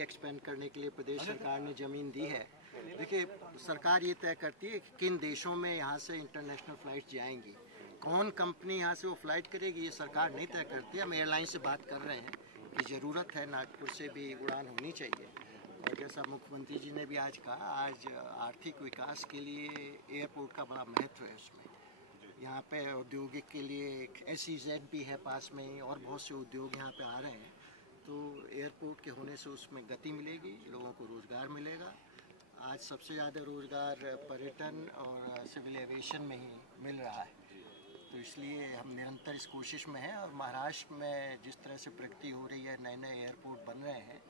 Expand करने के लिए प्रदेश सरकार ने ज़मीन दी है। देखिए, सरकार ये तय करती है कि किन देशों में यहाँ से इंटरनेशनल फ़्लाइट जाएंगी, कौन कंपनी यहाँ से वो फ़्लाइट करेगी, ये सरकार नहीं तय करती। हम एयरलाइन से बात कर रहे हैं कि ज़रूरत है, नागपुर से भी उड़ान होनी चाहिए। और जैसा मुख्यमंत्री जी ने भी आज कहा, आज आर्थिक विकास के लिए एयरपोर्ट का बड़ा महत्व है। उसमें यहाँ पे औद्योगिक के लिए एक SEZ भी है पास में ही, और बहुत से उद्योग यहाँ पे आ रहे हैं। तो एयरपोर्ट के होने से उसमें गति मिलेगी, लोगों को रोज़गार मिलेगा। आज सबसे ज़्यादा रोज़गार पर्यटन और सिविल एविएशन में ही मिल रहा है। तो इसलिए हम निरंतर इस कोशिश में हैं। और महाराष्ट्र में जिस तरह से प्रगति हो रही है, नए नए एयरपोर्ट बन रहे हैं,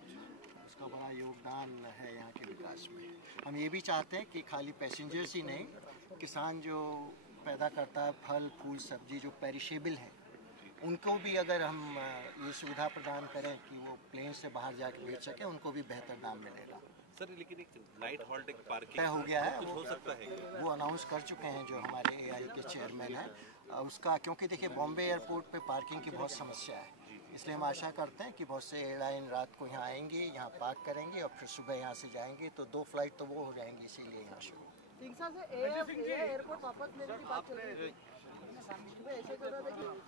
उसका बड़ा योगदान है यहाँ के विकास में। हम ये भी चाहते हैं कि खाली पैसेंजर्स ही नहीं, किसान जो पैदा करता है फल फूल सब्जी जो पेरिशेबल है, उनको भी अगर हम ये सुविधा प्रदान करें कि वो प्लेन से बाहर जाके बेच सकें, उनको भी बेहतर दाम मिलेगा। सर, लेकिन एक नाइट हॉल्ट एक पार्किंग हो गया है, कुछ हो सकता है, वो अनाउंस कर चुके हैं जो हमारे AI के चेयरमैन हैं उसका। क्योंकि देखिए, बॉम्बे एयरपोर्ट पे पार्किंग की बहुत समस्या है, इसलिए हम आशा करते हैं कि बहुत से एयरलाइन रात को यहाँ आएंगी, यहाँ पार्क करेंगे और फिर सुबह यहाँ से जाएंगे। तो 2 फ्लाइट तो वो हो जाएंगी, इसीलिए यहाँ शुरू। एयरपोर्ट वापस लेने की बात चल रही है।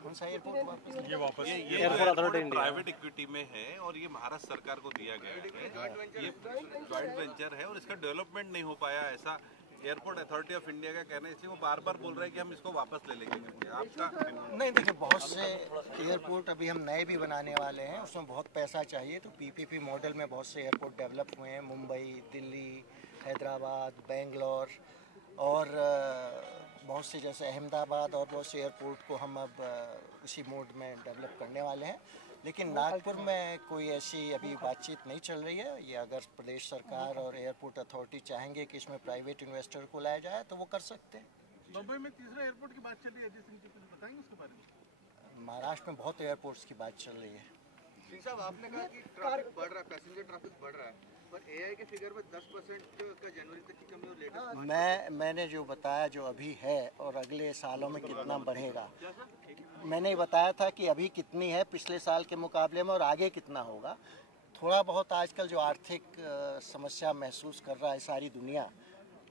कौन सा एयरपोर्ट वापस? ये एयरपोर्ट अथॉरिटी प्राइवेट इक्विटी में है और ये महाराष्ट्र सरकार को दिया गया है। ये जॉइंट वेंचर है और इसका डेवलपमेंट नहीं हो पाया, ऐसा एयरपोर्ट अथॉरिटी ऑफ इंडिया का कहना है। इसलिए वो बार बार बोल रहे हैं कि हम इसको वापस ले लेंगे। आपका नहीं, देखिए, बहुत से एयरपोर्ट अभी हम नए भी बनाने वाले हैं, उसमें बहुत पैसा चाहिए। तो PPP मॉडल में बहुत से एयरपोर्ट डेवलप हुए हैं, मुंबई, दिल्ली, हैदराबाद, बेंगलोर, और बहुत से जैसे अहमदाबाद और बहुत से एयरपोर्ट को हम अब उसी मोड में डेवलप करने वाले हैं। लेकिन नागपुर में कोई ऐसी अभी बातचीत नहीं चल रही है। ये अगर प्रदेश सरकार और एयरपोर्ट अथॉरिटी चाहेंगे कि इसमें प्राइवेट इन्वेस्टर को लाया जाए तो वो कर सकते हैं। मुंबई में तीसरा एयरपोर्ट की बात चल रही है, अजय सिंह जी कुछ बताएंगे उसके बारे में? महाराष्ट्र में बहुत एयरपोर्ट्स की बात चल रही है। सिंह साहब, आपने कहा कि ट्रैफिक बढ़ रहा है, पैसेंजर ट्रैफिक बढ़ रहा है, पर AI के फिगर में 10% का जनवरी तक की कमी और लेटेस्ट मैंने जो बताया जो अभी है और अगले सालों में कितना बढ़ेगा, मैंने बताया था कि अभी कितनी है पिछले साल के मुकाबले में और आगे कितना होगा। थोड़ा बहुत आजकल जो आर्थिक समस्या महसूस कर रहा है सारी दुनिया,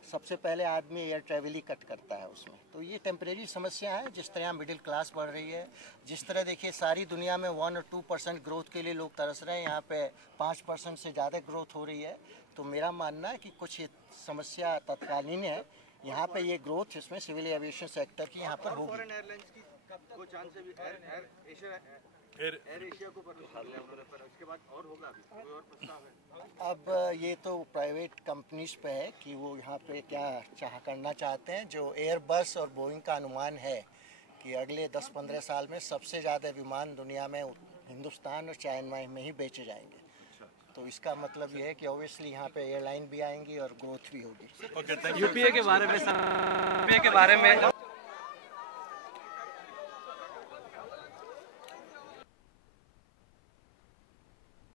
सबसे पहले आदमी एयर ट्रैवल ही कट करता है उसमें। तो ये टेम्परेरी समस्या है। जिस तरह मिडिल क्लास बढ़ रही है, जिस तरह देखिए सारी दुनिया में 1 और 2% ग्रोथ के लिए लोग तरस रहे हैं, यहाँ पे 5% से ज़्यादा ग्रोथ हो रही है। तो मेरा मानना है कि कुछ ये समस्या तत्कालीन है, यहाँ पे ये ग्रोथ इसमें सिविल एविएशन सेक्टर की यहाँ पर होगी। एयर एशिया को पर उसके बाद और होगा, अभी कोई और प्रस्ताव है? अब ये तो प्राइवेट कंपनीज पे है कि वो यहाँ पे क्या करना चाहते हैं। जो एयरबस और बोइंग का अनुमान है कि अगले 10-15 साल में सबसे ज़्यादा विमान दुनिया में हिंदुस्तान और चाइना में ही बेचे जाएंगे। तो इसका मतलब ये है कि ऑब्वियसली यहाँ पे एयरलाइन भी आएंगी और ग्रोथ भी होगी। यूपीए के बारे में